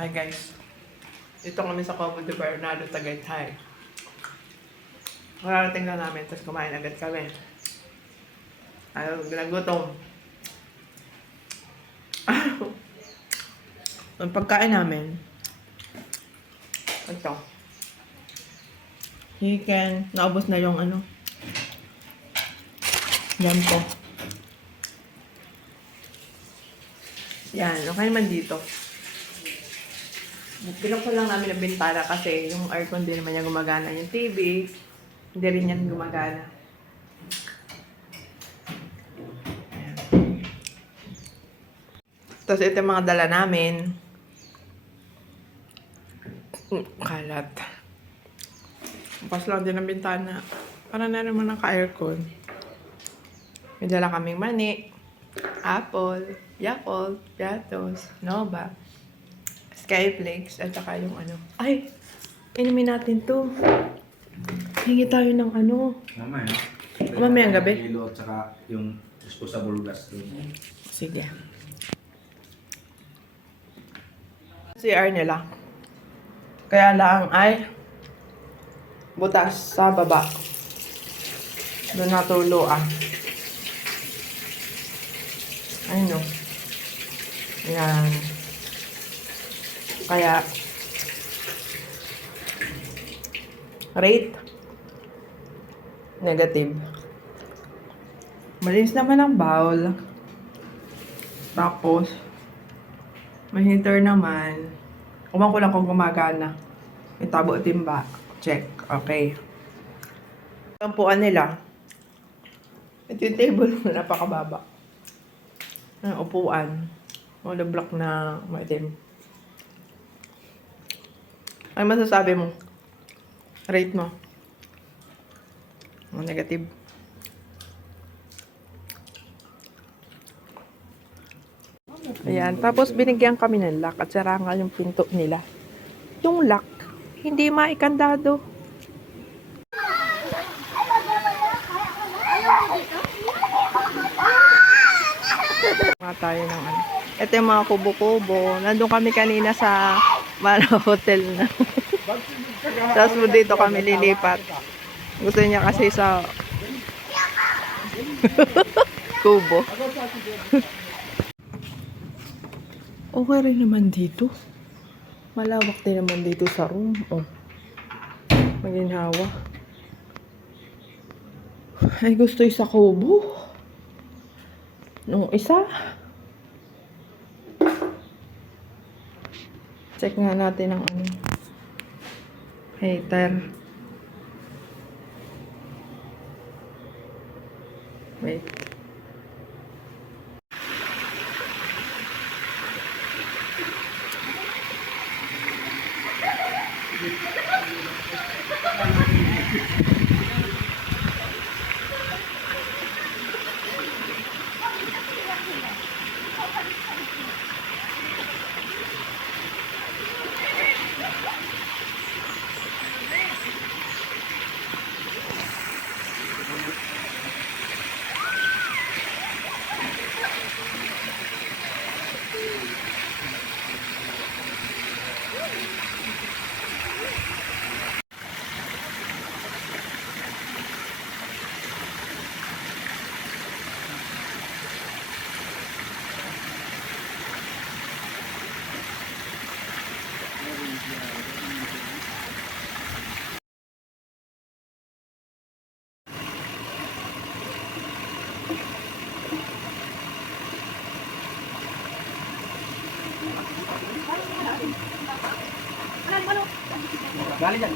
Hi guys, dito kami sa Cabo de Bernardo, Tagaytay. Kararating lang namin, tapos kumain agad kami. Ayaw, ginagutom. Ang pagkain namin, ito. Chicken, naubos na yung ano. Yan po. Yan, okay naman dito. Binuksan lang namin ang bintana kasi yung aircon din naman niya gumagana. Yung TV, hindi rin yan gumagana. Ayan. Tapos ito yung mga dala namin. Kalat. Bukas lang din ang bintana. Para na naman naka-aircon. May dala kaming mani, apple, Yakult, Piatos, Nova, Skyflakes, at saka yung ano. Ay! Inumin natin to. Hingi tayo ng ano. Mamaya. Mamayang gabi? Kilo at saka yung disposable gas doon. Sige. CR nila. Kaya lang ay butas sa baba. Doon natuluan. Ayun o. Yan. Kaya rate negative. Malinis naman ang bowl. Tapos may heater naman. Kuman ko lang kung gumagana. May tabo timba. Check. Okay. Ang puan nila. Ito yung table mo. Napakababa. Ang upuan. Wala block na maitim. Ano masasabi mo? Rate mo. Negative. Ayan. Tapos binigyan kami ng lock at sarangal yung pinto nila. Yung lock, hindi maikandado. Mga tayo ng ano. Ito yung mga kubo-kubo. Nandun kami kanina sa Mana Hotel na. Tapos dito kami lilipat. Gusto niya kasi sa kubo. Okay rin naman dito. Malawak din naman dito sa room. Oh. Maginhawa. Ay, gusto isa kubo. Nung isa. Check nga natin ang ano. Heater. Wait. Gali dyan.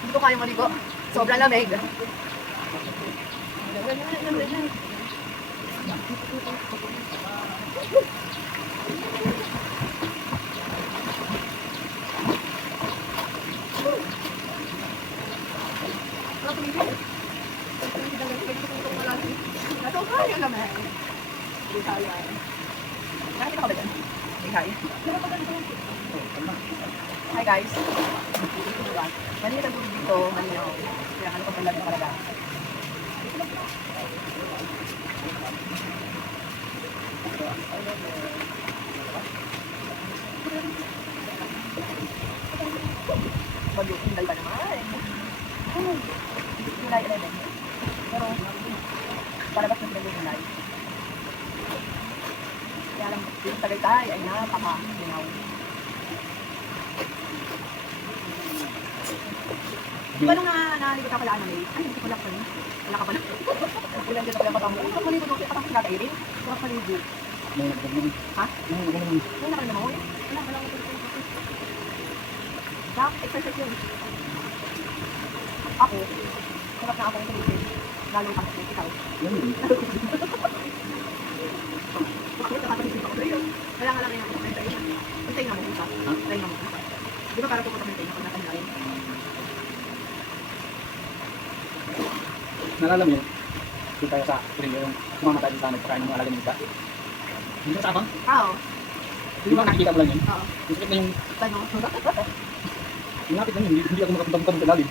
Hindi ko kaya maligo. Sobrang lamig. Sobrang lamig. Hindi kaya. Nakita ka ba dyan? Say hi. Hi guys. Maliit ang tubig dito, malinaw. Kaya ano pa pala talaga. Hinday pa naman. Hinday 11. Pero, palabas na sila yung hinday. Kaya lang, yung Tagaytay ay napaka-linaw. Di ba nung naligot ako pala May? Ay, hindi ko pala pala. Wala ka pala. Ilan dito pala patamo. Ano paligo doon? Patamo sila tayo rin? Wala paligo. Ha? May nakalim mo? Wala pala. Jack, exercise yun. Ako, sarap na ako yung tulitin. Lalo yung kapatid, ikaw. Ako, nakatalisip ako sa'yo. Kaya nga lang yung ako. Antay na mo kung sa. Antay na mo kung sa. Di ba parang pupunta ng tayo pag nakanyarin? Nalala mo yun? Doon tayo sa Korea, yung kumamatay din sa nagpakain ng alaga ng isda. Hindi ka sa abang? Oo. Di ba nakikita mo lang yun? Oo. Yung sakit na yung Tayo. Malapit lang yun, hindi ako makapunta sa lalim.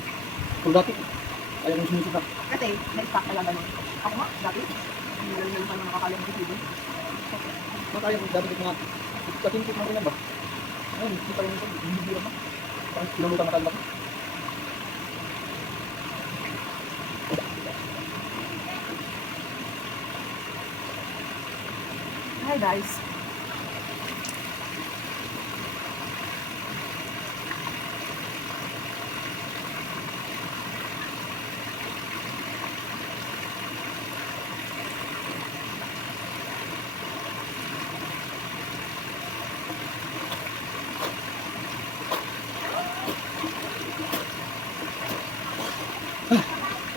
Pero dati, ayaw kong sumusunod. Kasi, na-stack kaya ganun. Ako nga, dati. Hindi lang naman paano nakakala ng TV. Bakit ayaw kong dati mga katintik na rin ba? Ayun, kita lang ito, hindi bira ba? Parang pinamutan na kalak. Hi guys.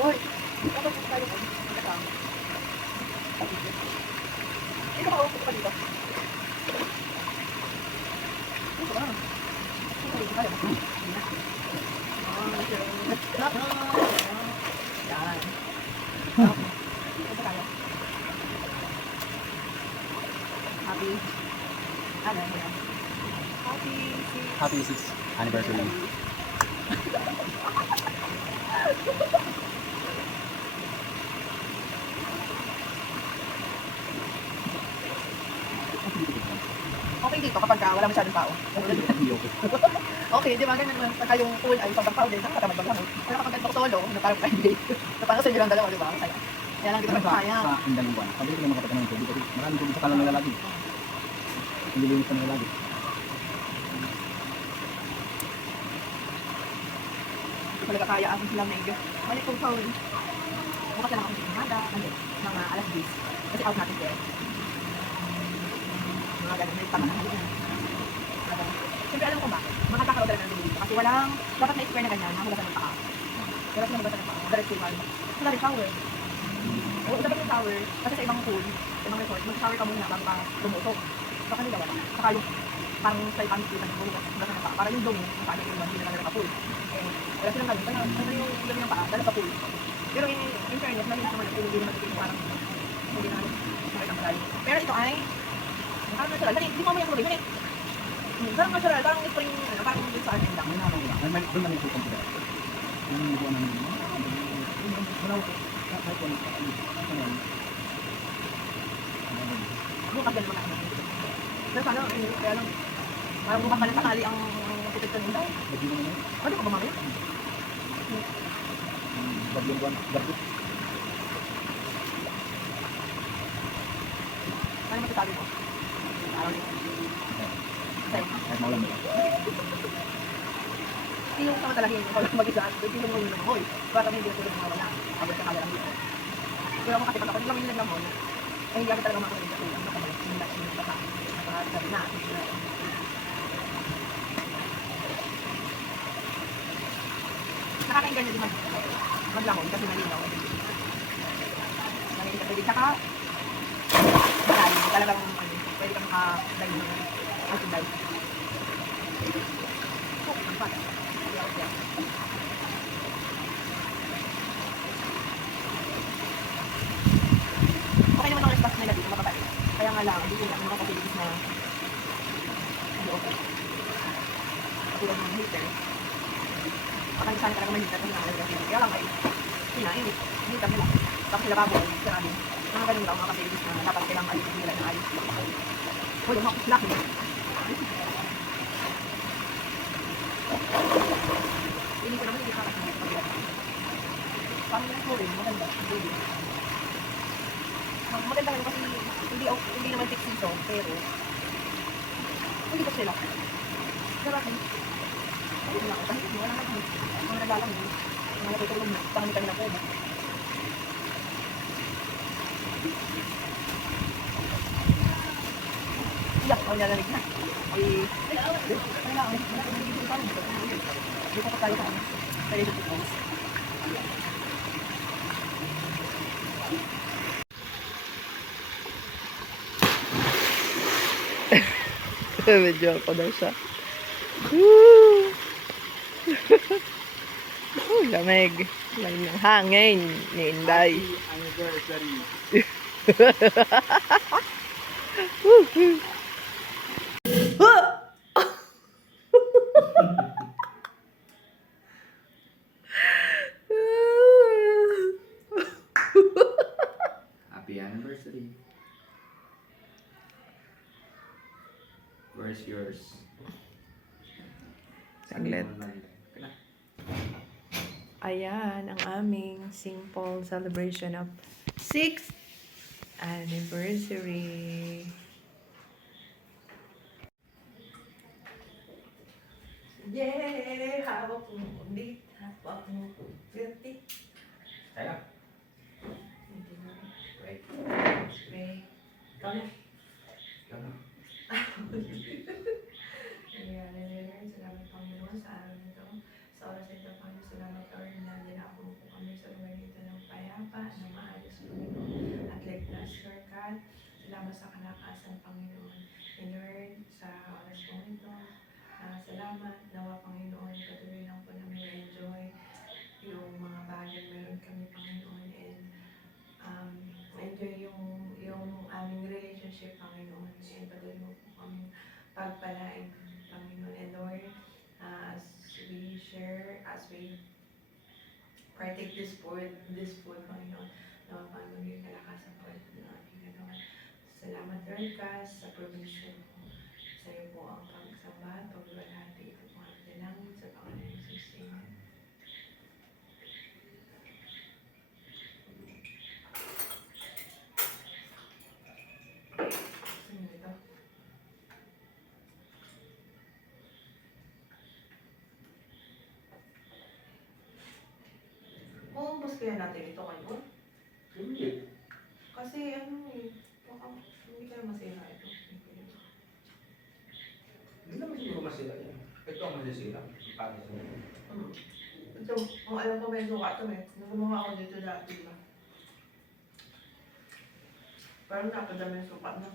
Hoy, dapat tayo ko. Ito ba ako pa dito? Ito ba? Ito ba? Yan. Ito tayo. Happy. Ano yan? Happy 6th anniversary. Okay dito kapag wala masyadong tao. Okay, di ba ganyan naman pagka yung pool ay sobrang crowded, nakatamad maglamot. Pero kapag ganito solo, na parang private, na parang sa inyo lang dalawa, di ba? Masaya. Kaya lang dito magkakaya. Sa Indang Buwan, sabi ko naman kapag ng tubig, kasi maraming tubig sa kalang nilalagi. Hindi linis pa nilalagi. Hindi talaga kaya ang lamig. Balik kong phone. Bukas na lang ako sa umaga, mga alas 10. Kasi out natin there. Mga ganun, may tama na. Siyempre alam ko ba, makakakaroon talaga ng dito. Kasi walang, dapat na-explain na ganyan, nahugasan ng paa. Pero sa nahugasan ng paa, direct to one. Wala rin shower. Oo, dapat yung shower. Kasi sa ibang pool, sa ibang resort, mag-shower ka muna bago ka lumutok. Sa kanila wala. Saka yung, parang sa ibang kita ng hugasan ng paa. Para yung dumi, yung paa na yung hindi na lang nakapool. Eh, Wala silang gano'n. Kaya ano yung dami ng paa, dala sa pool. Pero in fairness, malinis naman ang pool, hindi naman ito parang hindi na makita malalim. Pero ito ay, parang natural. Dali, hindi mo mamaya tubig. Dali. Parang natural, parang spring, ano, parang dun sa akin lang. May nakakang lang. May doon namin ito consider. Yung buwan namin. Wala ko. Kahit kung ano. Bukas din naman ako. Pero sana, kaya lang, parang bukas pala tangali ang titigtan nila. Bagyo naman yun. Pwede ko ba mamaya? Bagyong buwan. Bagyo. Ano masasabi mo? Araw nito. Sa'yo. Kahit maulan nila. Hindi yung sama talaga yung mag-isa. Hindi yung mga ng hoy. Para kami hindi na tulad ng mga wala. Abot ka kaya lang dito. Pero ako kasi pag ako hindi kami nilang hoy, ay hindi ako talaga makulit sa ulang. Nakamalit. Hindi na hindi na sabi na. Nakakaingan niya din maglamon kasi malinaw. Nangyayin ka pwede. Tsaka, malalim. Talagang pwede kang makadayo ng altinday. Oh, ang fun. Okay naman ang response nila dito, makabalik. Kaya nga lang, hindi nila, mga kapilitis na hindi okay. Katulad ng heater. Baka sana talaga may heater kasi nangalagay kasi kaya lang ay hinainit. Heater nila. Tapos sila bago, sarado. Mga ganun lang, mga kapilitis na dapat kailang alisin nila na ayos. Hoy, yung mga kuslaki. Hindi ko naman hindi ka kasi magbigat. Parang yung flooring, maganda. Maganda ngayon kasi hindi naman fix dito, pero hindi ko sila. Sarap eh. Ayun lang, kahit mo, wala naman. Mga naglalang mo, mga natutulog mo, pangani kami na po. Iyak, ako nalalig na. Ay, kailangan. Dito pa tayo sa relationship goals. Medyo ako daw siya. Woo! Lamig. Lamig ng hangin ni Inday. Anniversary. Happy anniversary. Where's yours? Saglit. Ayan ang aming simple celebration of 6th anniversary. Yay! Hawak mo ulit. Hawak mo ulit. Kaya. Hindi na. Wait. Wait. Kami. Ayan. Salamat Panginoon sa araw nito. Sa oras nito, Panginoon, salamat Lord na dinako po kami sa lugar nito ng payapa, ng maayos Panginoon, at ligtas, Lord God. Salamat sa kalakasan, Panginoon. And Lord, sa oras po nito, salamat, nawa Panginoon, patuloy lang po namin enjoy yung mga bagay meron kami, Panginoon, and enjoy yung aming relationship, Panginoon, and patuloy mo po kami pagpalain, Panginoon, and Lord, as we share, as we partake this food, Panginoon, nawa Panginoon, yung kalakasan po ng aming ganoon. Salamat, Lord God, sa provision mo. Sa iyo po ang pagsamba, paglalahati, at mga dalangin sa Panginoon Jesus. Amen. Sino ito? Maubos kaya natin ito kayo? Hindi. Kasi ano eh, baka hindi kaya masira ito. Hindi naman siguro masira yan. Ito ang masisira. Pangit sa mga. Ito, ang alam ko may suka ito eh. Nagumuha ako dito dati ba? Parang napadami yung suka na.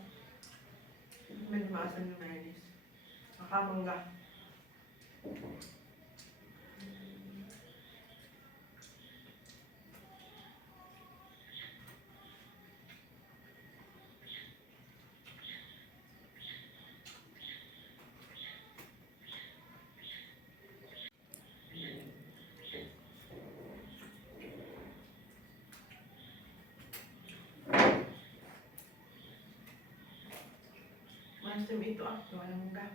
May maasan yung mayonnaise. Nakamangga. Maasim ito ah. Walang ka.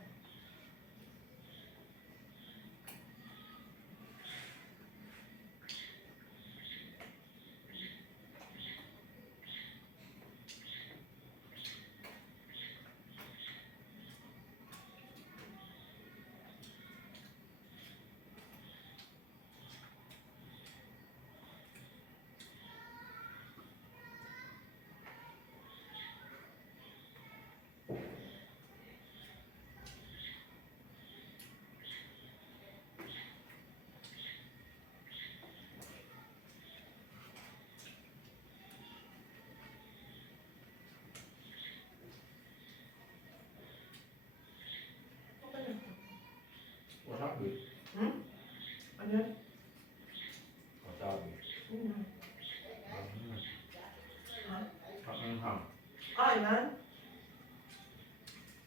Wasabi. Hmm? Ano yan? Wasabi. Hmm. Ha? Kakanghang. Ah, yan?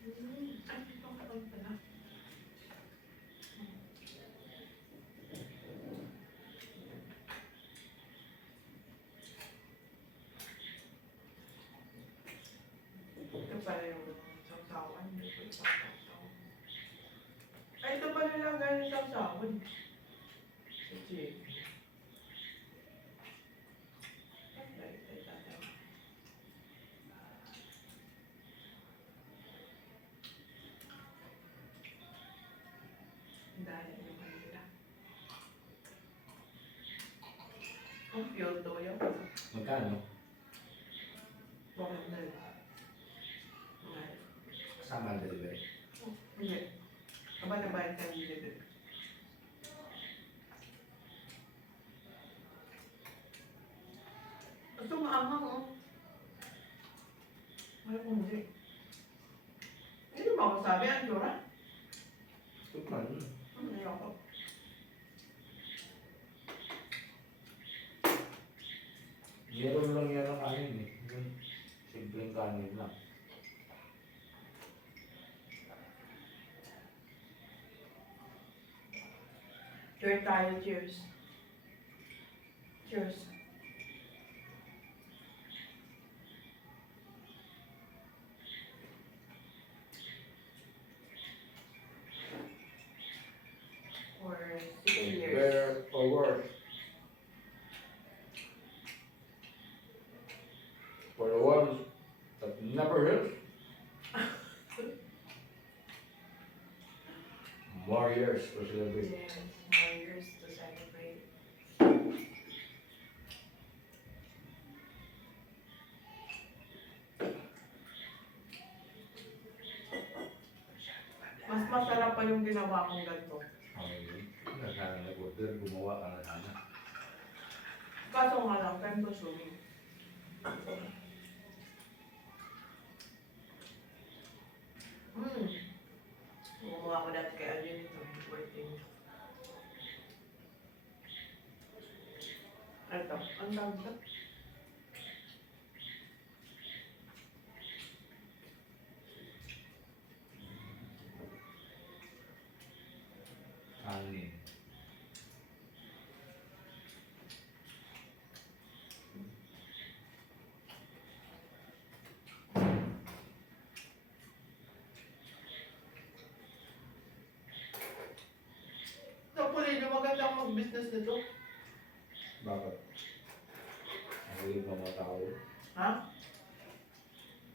Ay, ito ka pala. Ito pala yung sawsawan. Ito yung sawsawan. Ay, ito pala lang galing sawsawan. Sige. Dahil yung kanila. Ang cute to yun. Magkano? Bakit na yun? Kasama ang delivery. Hindi. Aba na bayad ka ng delivery. Ito maanghang oh. Ay, kung hindi. Hindi ba ako sabi? Ang tura? Ito man. Ayoko. Meron lang yan ang kanin eh. Yung simpleng kanin lang. Cheers tayo, cheers. Cheers. For 6 years. Better or worse. For the ones that never hit. More years to celebrate. Yes, more years to celebrate. Mas masarap pa yung ginawa kong ganito. Okay. Sana nag-order, gumawa ka na sana. Kaso nga lang, time consuming. Gumawa ko dati kay Alvin ito. Working. Ito, ang tawag ba? Kanin. Ito po rin, maganda mag-business nito. Bakit? Ang mga tao. Ha?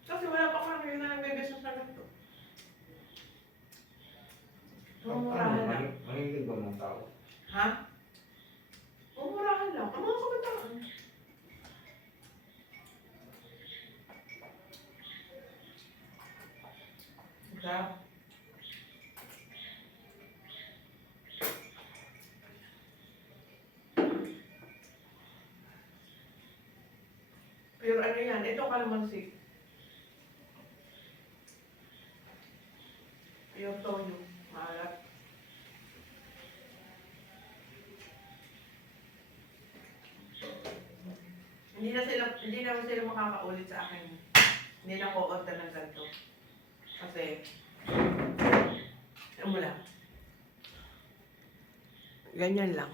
Kasi wala pa kami na nagbe-business na ganito. Mumurahan lang. Mahilig ba mga tao? Ha? Mumurahan lang. Ang mga kabataan. Sarap. Pero ano yan? Ito kalamansi. Yung toyo. Maalat. Hindi naman sila makakaulit sa akin. Hindi na ko order ng ganito. Kasi, ano lang. Ganyan lang.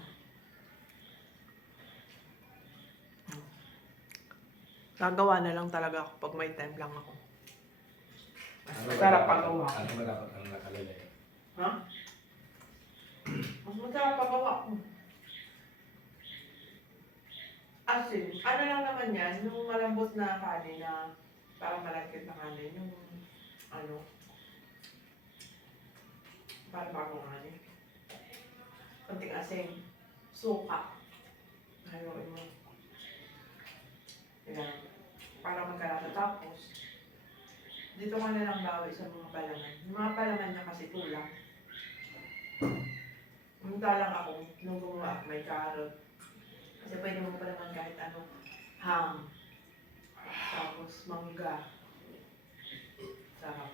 Gagawa na lang talaga ako pag may time lang ako. Masarap pagawa. Ano ba dapat ang nakalagay? Ha? Mas masarap pagawa ko. Asin, ano lang naman yan, yung malambot na kanin na parang malagkit na kanin, yung ano, parang bagong kanin. Konting asin, suka. Haluin mo. Yan. Para magkalasa. Tapos, dito ka na lang bawi sa mga palaman. Yung mga palaman niya kasi tulang. Munta lang ako, nung gumawa, may carrot. Kasi pwede mo pa naman kahit ano, ham. Tapos mangga. Sarap.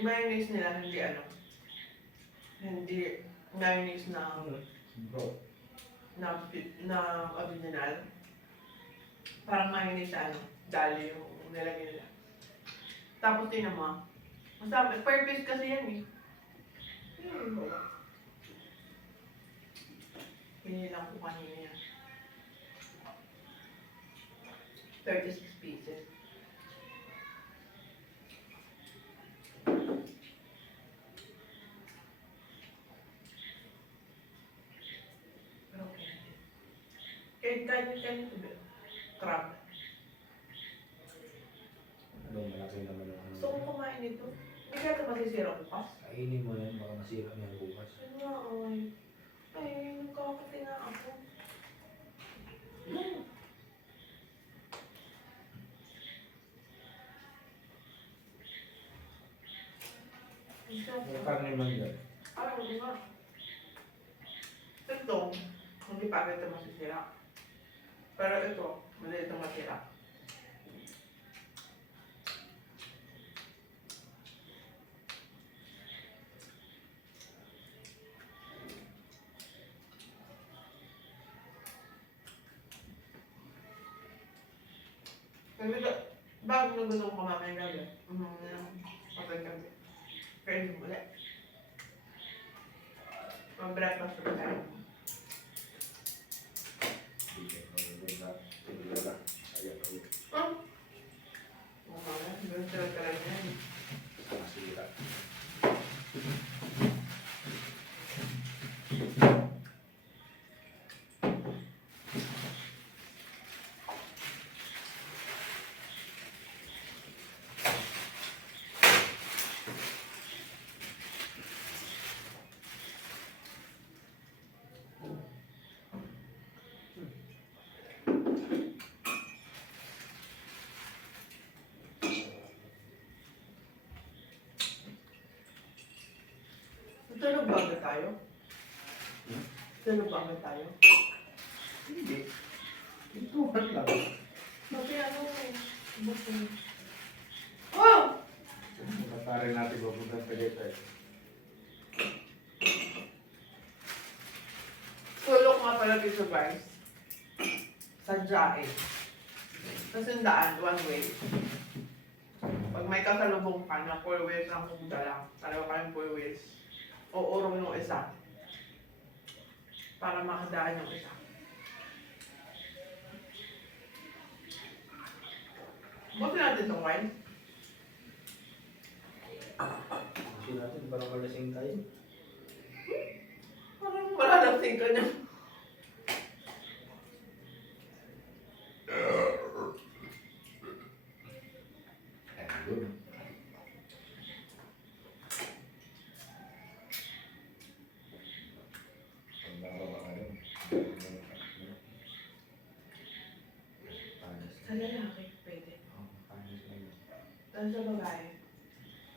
Yung mayonnaise nila, hindi ano, hindi mayonnaise na Bro. original. Parang mayonnaise na ano, dali yung nilagay nila. Tapos tingnan mo, masarap, per piece kasi yan eh. Hinilang ko kanina yan. 36 pieces. Kahit crab. Ano, malaki naman yung ano. So kung kumain nito, hindi ka ito masisira bukas. Kainin mo yan, baka masira niya bukas. Ano nga, ay, nagkakati nga ako. May karne man dyan. Parang nga. Ito, hindi pa ito masisira. Pero ito, mali itong masira. Kasi bago na gusto ko mamaya gabi. Patay kami. Kaya hindi mo ulit. Mag-breakfast ko tayo. Ganun sila talaga yan. Masira. Tulog ba agad tayo? Tulog ba agad tayo? Hindi. Ito, ano lang. Kasi ano, buko. Wow! Matarin natin papuntang Tagaytay. Tulog nga pala dito guys. Sadya eh. Kasi daan, one way. Pag may kasalubong ka na 4 wheels ang dala, dalawa kayong 4 wheels, uurong yung isa. Para makadaan yung isa. Buti natin itong wine. Kasi natin, parang malasing tayo. Parang malalasing ka niya. Ayun. Ang bababa ka rin. Panis. Sa lalaki, pwede. Oh, panis na yun. Dahil sa babae,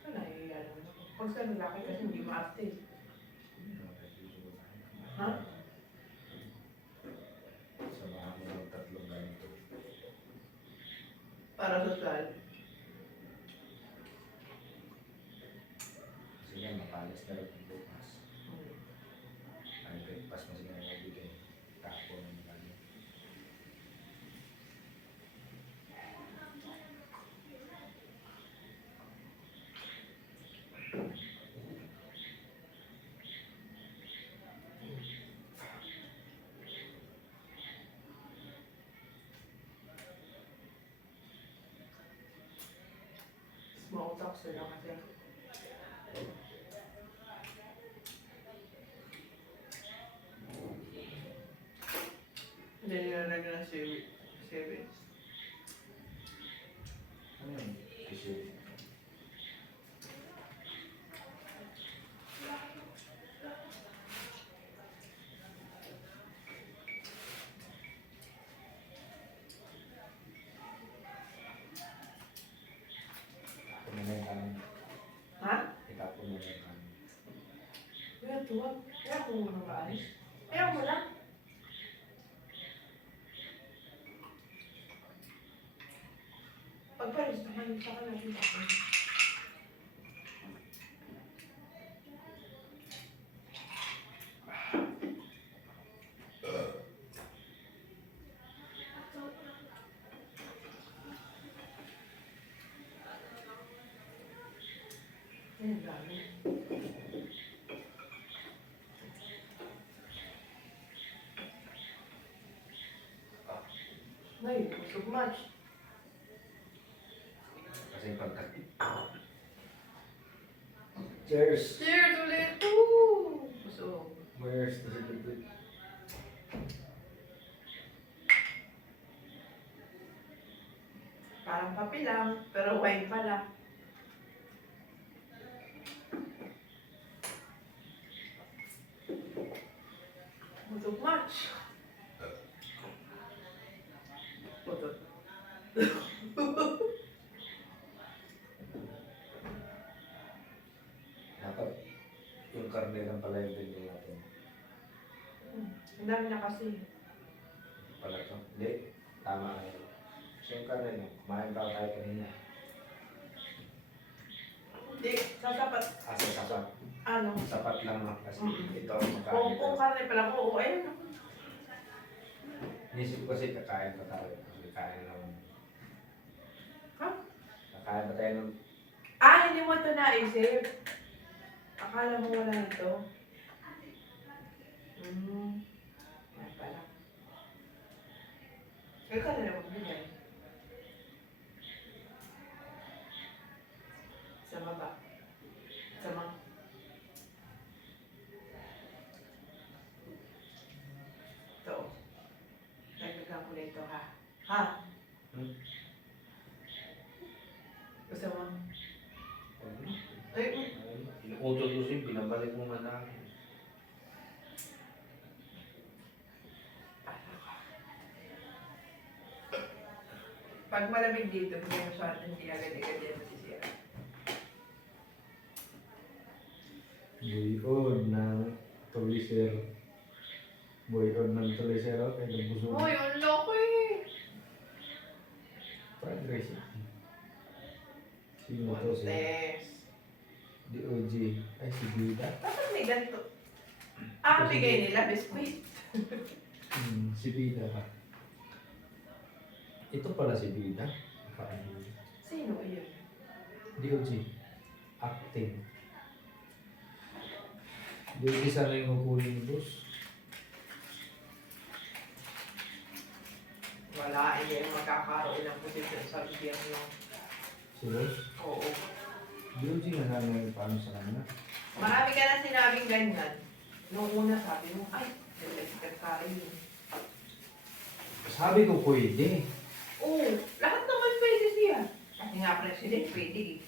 wala ano. Pag sa lalaki kasi hindi ma-active. Ha? Samahan mo ng tatlong ganito. Para social. Kasi nga, mapalis na rin ang bukas. Ang breakfast mo sila nabigay. Mautak sila kasi. Hindi nila lagyan ng series. Ano yun? Tissue. Ano na yung kanin? Ha? Itapon mo na yung kanin. Kaya tuwag. Kaya kung mo nang maalis. Kaya mo lang. Pagpalis naman sa kanila. Ayun, dami. Ay, so much. Kasi pagka... Cheers! Cheers ulit! Woo! So, Where's the secret? parang kape lang, pero wine pala. So much. Putot. Dapat yung karne lang pala yung bilhin natin. Ang dami na kasi. Pala to. Hindi. Tama na yun. Kasi yung karne no, kumain ka tayo kanina. Hindi, sasapat. Kasi sapat. Ano? Sapat lang na kasi ito ang Kung makain. karne pala ko, ayun. Inisip ko kasi kakain pa tayo. Kasi kain lang. Ha? Kakain pa tayo ng... Ah, hindi mo ito naisip. Akala mo wala ito. Yan pala. Kaya ka na naman bigay. Sa baba. Sa mga. Ito. Nagdagan ko na ito ha. Ha? Hmm? Gusto mo? Ay, Inuutol ko siya, binabalik mo man lang. pag malamig dito, hindi mo sa atin, hindi agad-agad yan masisira. Buyon ng tuliser. Buyon ng tuliser o kaya nabusog. Uy, ang loko eh. Fried rice. Sino to si Yes. DOG? Ay, si Bida. Bakit may ganito? Ah, bigay nila biskuit. Si Bida ka. Ito pala si Bida. Sino yun? DOG. Acting. DOG sana yung kukunin ni boss. Wala, hindi yung magkakaroon ng posisyon sa gobyerno. Si boss. Oo. DOG na sana yung paano sa kanya. Marami ka na sinabing ganyan. Noong una sabi mo, ay, sikat ka rin yun. Sabi ko pwede. Oo, lahat naman pwede siya. Kasi nga president, pwede eh.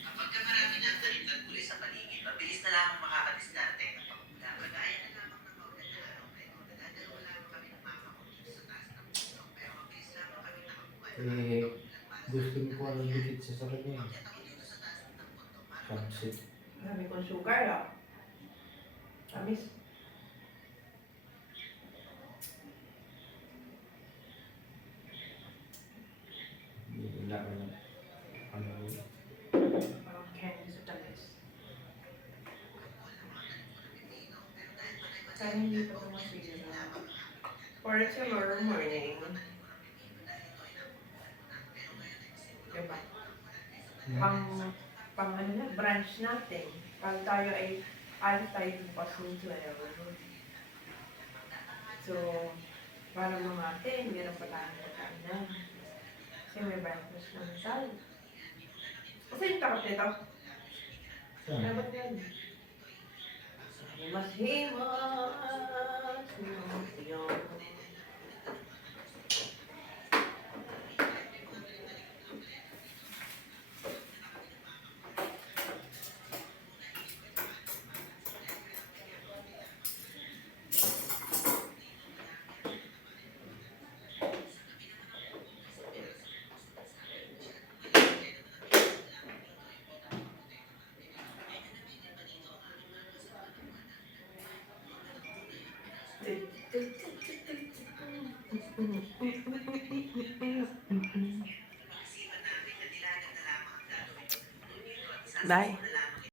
Kapag ka marami na ang tanim tuloy sa paligid, mabilis na lamang makakadiskarte ng pagmula. Kagaya na lamang ng maulan na araw kayo. Nadadalawa lamang kami ng mama ko dito sa taas ng puso. Pero mabilis lamang kami nakabuhay. Gusto ko ano dikit sa sarap niya. Kaya ako dito sa taas ng puso para Pansit. Marami kong sugar ah. Tamis. Wala ka na. Ano yun? Parang candy sa tamis. Sana hindi pa tumasigil na. For tomorrow morning. Diba? Pang ano na, branch natin. Pag tayo ay alis tayo bukas ng 12. So, para mga atin, meron pa tayong pagkain na. Kasi may may brightness naman tayo. Kasi yung takot nito. Dapat yan. Mas himas. Bye.